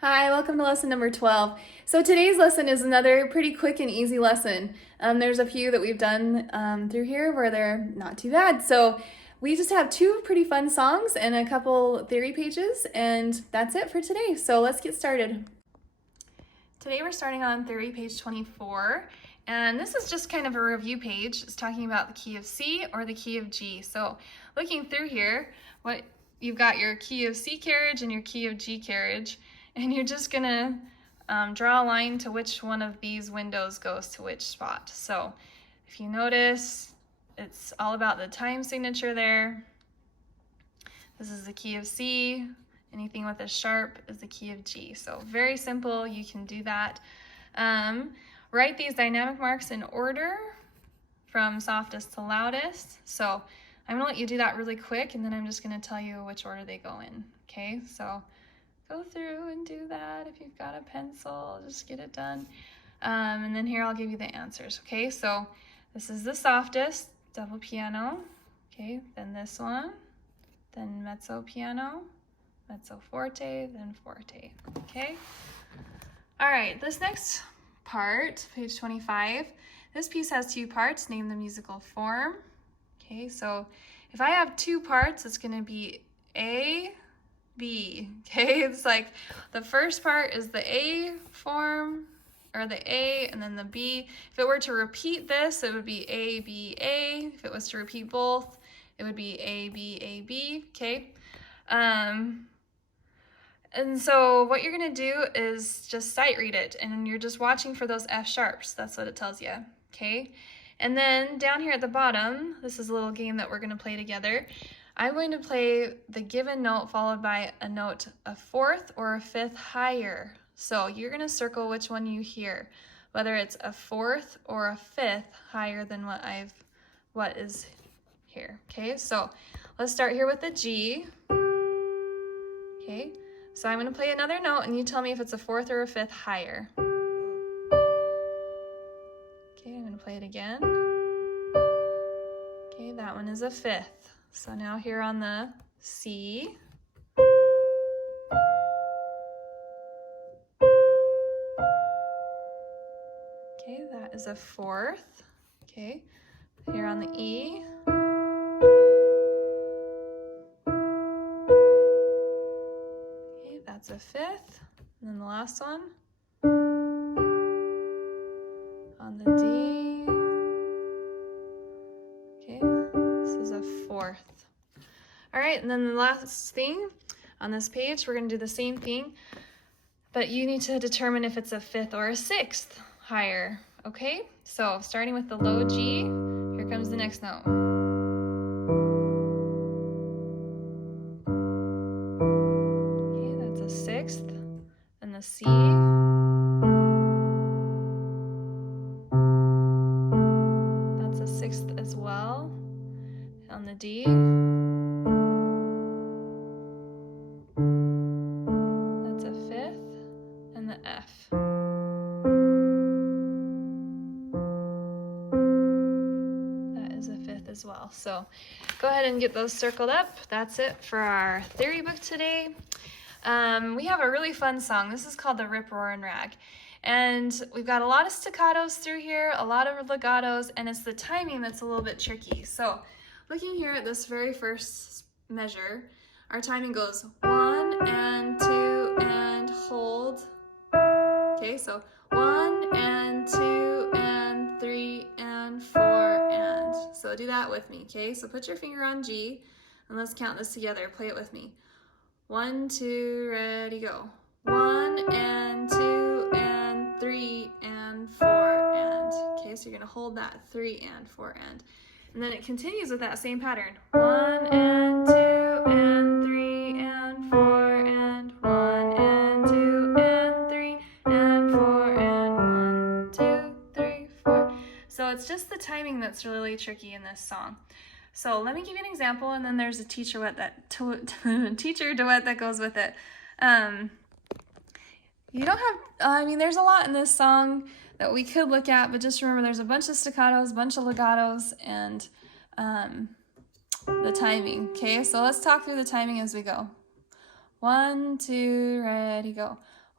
Hi, welcome to lesson number 12. So today's lesson is another pretty quick and easy lesson. There's a few that we've done through here where they're not too bad. So we just have two pretty fun songs and a couple theory pages, and that's it for today. So let's get started. Today we're starting on theory page 24, and this is just kind of a review page. It's talking about the key of C or the key of G. So looking through here, you've got your key of C carriage and your key of G carriage. And you're just gonna draw a line to which one of these windows goes to which spot. So if you notice, it's all about the time signature there. This is the key of C. Anything with a sharp is the key of G. So very simple, you can do that. Write these dynamic marks in order from softest to loudest. So I'm gonna let you do that really quick, and then I'm just gonna tell you which order they go in, okay? So go through and do that. If you've got a pencil, just get it done. And then here I'll give you the answers, okay? So this is the softest, double piano, okay? Then this one, then mezzo piano, mezzo forte, then forte, okay? All right, this next part, page 25, this piece has two parts. Name the musical form, okay? So if I have two parts, it's gonna be A, B, okay? It's like the first part is the A form, or the A, and then the B. If it were to repeat this, it would be A, B, A. If it was to repeat both, it would be A, B, A, B, okay? And so what you're gonna do is just sight read it, and you're just watching for those F sharps. That's what it tells you, okay? And then down here at the bottom, this is a little game that we're gonna play together. I'm going to play the given note followed by a note a fourth or a fifth higher. So you're going to circle which one you hear, whether it's a fourth or a fifth higher than what is here. Okay, so let's start here with the G. Okay, so I'm going to play another note and you tell me if it's a fourth or a fifth higher. Okay, I'm going to play it again. Okay, that one is a fifth. So now here on the C, okay, that is a fourth, okay. Here on the E, okay, that's a fifth. And then the last one, on the D, okay, this is a fourth. All right, and then the last thing on this page, we're gonna do the same thing, but you need to determine if it's a fifth or a sixth higher, okay? So starting with the low G, here comes the next note. Okay, that's a sixth. And the C, that's a sixth as well. On the D, that's a fifth, and the F. That is a fifth as well. So go ahead and get those circled up. That's it for our theory book today. We have a really fun song. This is called the Rip, Roar, and Rag. And we've got a lot of staccatos through here, a lot of legatos, and it's the timing that's a little bit tricky. So looking here at this very first measure, our timing goes 1 and 2 and hold. Okay, so 1 and 2 and 3 and 4 and. So do that with me, okay? So put your finger on G and let's count this together. Play it with me. 1, 2, ready, go. 1 and 2 and 3 and 4 and. Okay, so you're gonna hold that 3 and 4 and. And then it continues with that same pattern. 1 and 2 and 3 and 4 and 1 and 2 and 3 and 4 and 1, 2, 3, 4. So it's just the timing that's really tricky in this song. So let me give you an example, and then there's a teacher duet that goes with it. You don't have, there's a lot in this song that we could look at, but just remember there's a bunch of staccatos, a bunch of legatos, and the timing, okay? So let's talk through the timing as we go. 1, 2, ready, go.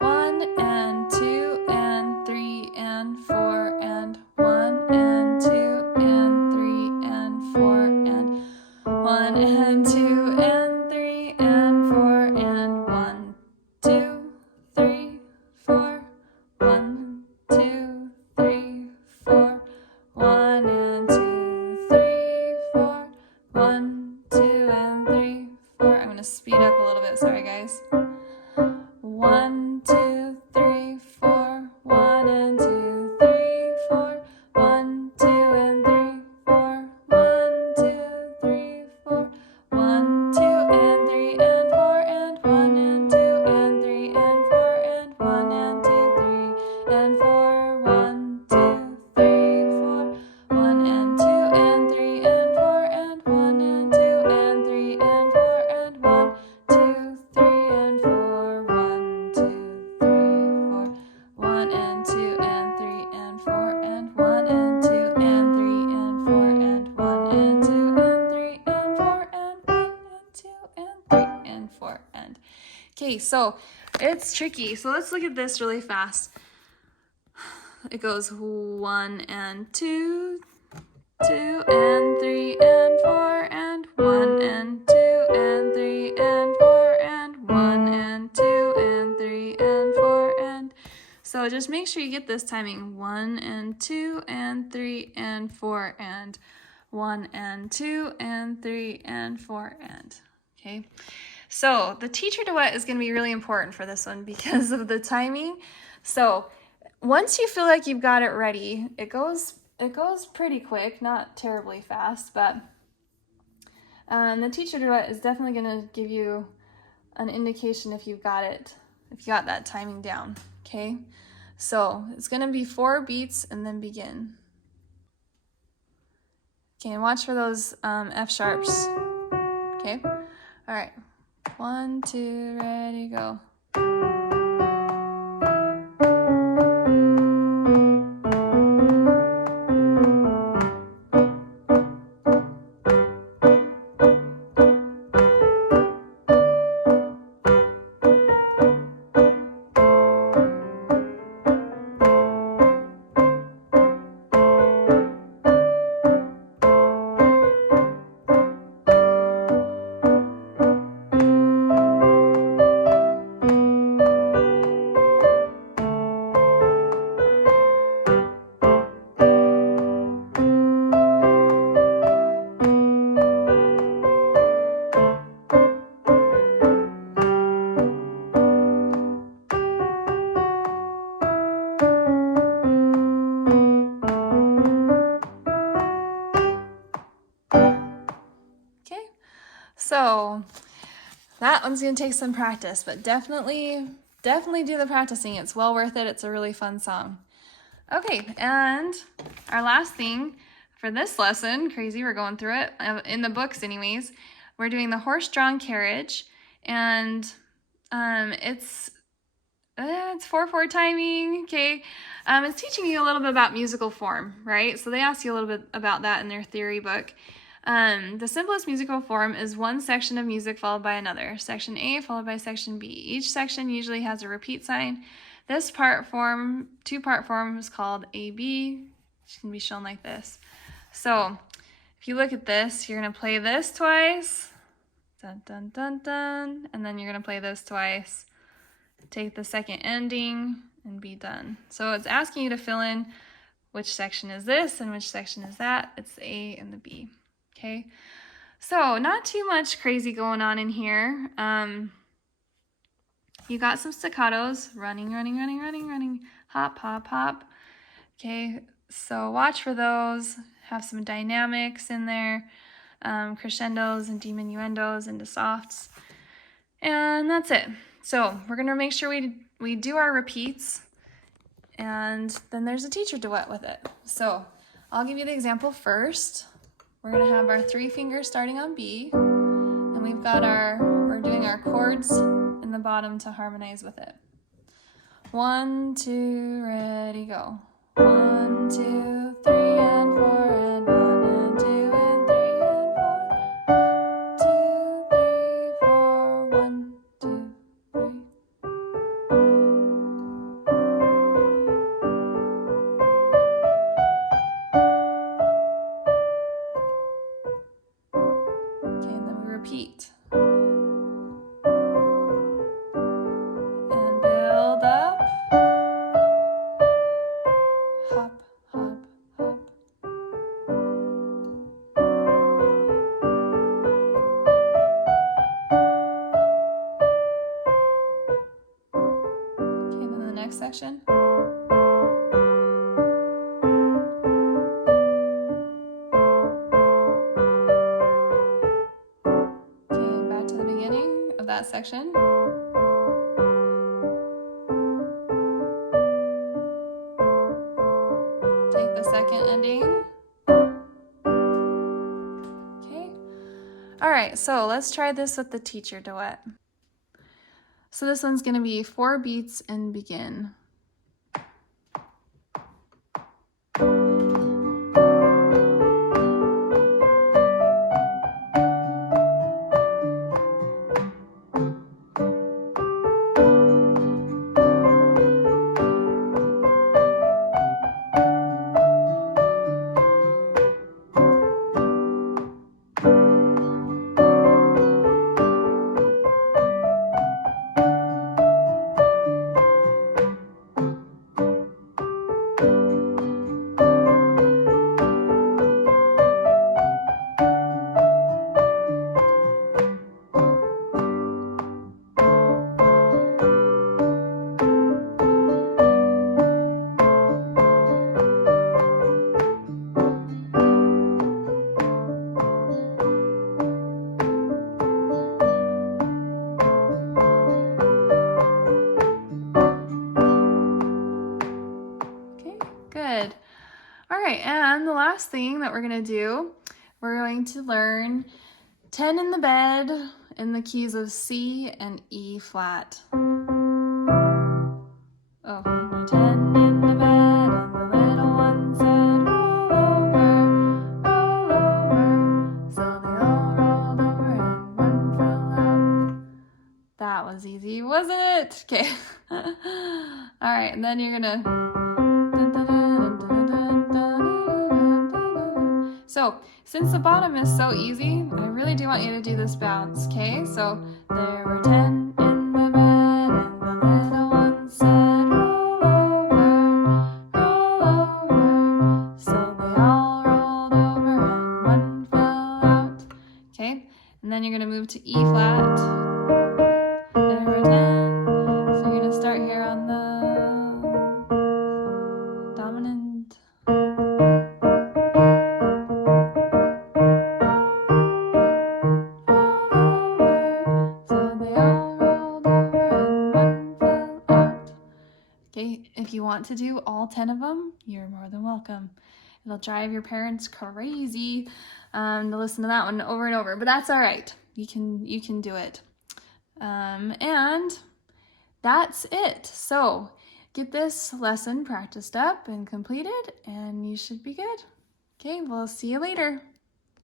1 and 2 and 3 and 4 and 1 and 2 and 3 and 4 and 1 and 2 and 3 and 4 and 1, 2, 3, 4, 1, 2, 3, 4, 1 and 2, 3, 4, 1, 2 and 3, 4. I'm gonna speed up a little bit, sorry guys. 1, 2, 3, 4, 1 and 2, 3, 4, 1, 2 and 3, 4, 1, 2, 3, 4, 1, 2 and 3 and 4 and 1 and 2 and 3 and 4 and 1 and 2, 3 and 4, 1, 2, 3, 4, 1 and 2 and 3 and 4 and 1 and 2 and 3 and 4 and 1, 2, 3 and 4, 1, 2, 3, 4, 1 and 2 and 3 and 4 and 1 and 2 and 3 and 4 and 1 and 2 and 3 and 4 and 1 and 2 and 3 and 4 and. Okay, so it's tricky. So let's look at this really fast. It goes 1 and 2, 2 and 3 and 4 and 1 and 2 and 3 and 4 and 1 and 2 and 3 and 4 and. So just make sure you get this timing. 1 and 2 and 3 and 4 and 1 and 2 and 3 and 4 and. Okay. So the teacher duet is going to be really important for this one because of the timing. So once you feel like you've got it ready, it goes pretty quick, not terribly fast, but the teacher duet is definitely going to give you an indication if you've got it, if you got that timing down. Okay, so it's going to be 4 beats and then begin. Okay, and watch for those F sharps. Okay, all right. 1, 2, ready, go. So that one's going to take some practice, but definitely do the practicing. It's well worth it. It's a really fun song. Okay, and our last thing for this lesson, crazy, we're going through it, in the books anyways, we're doing the horse-drawn carriage, and it's 4/4 timing, okay? It's teaching you a little bit about musical form, right? So they ask you a little bit about that in their theory book. The simplest musical form is one section of music followed by another. Section A followed by section B. Each section usually has a repeat sign. This two-part form is called AB, which can be shown like this. So if you look at this, you're going to play this twice, dun, dun, dun, dun, and then you're going to play this twice, take the second ending, and be done. So it's asking you to fill in which section is this and which section is that. It's the A and the B. Okay, so not too much crazy going on in here. You got some staccatos, running, running, running, running, running, hop, hop, hop. Okay, so watch for those. Have some dynamics in there, crescendos and diminuendos into softs, and that's it. So we're gonna make sure we do our repeats, and then there's a teacher duet with it. So I'll give you the example first. We're going to have our 3 fingers starting on B, and we're doing our chords in the bottom to harmonize with it. 1, 2, ready, go. 1, 2, 3, and 4, and 1, and 2, and 3, and 4. 2, 3, 4, 1, 2, 3. next section. Okay, back to the beginning of that section. Take the second ending. Okay. All right, so let's try this with the teacher duet. So this one's going to be 4 beats and begin. Good. All right, and the last thing that we're going to do, we're going to learn 10 in the bed in the keys of C and E flat. Oh, 10 in the bed and the little one said, roll over. So they all rolled over and one fell out. That was easy, wasn't it? Okay. All right, and then you're going to... So, since the bottom is so easy, I really do want you to do this bounce, okay? So, there were 10 in the bed, and the little one said, roll over. So they all rolled over, and one fell out. Okay, and then you're going to move to E flat. There were 10. So you're going to start here on the dominant. If you want to do all 10 of them, you're more than welcome. It'll drive your parents crazy to listen to that one over and over, but that's all right. You can do it. And that's it. So get this lesson practiced up and completed, and you should be good. Okay, we'll see you later.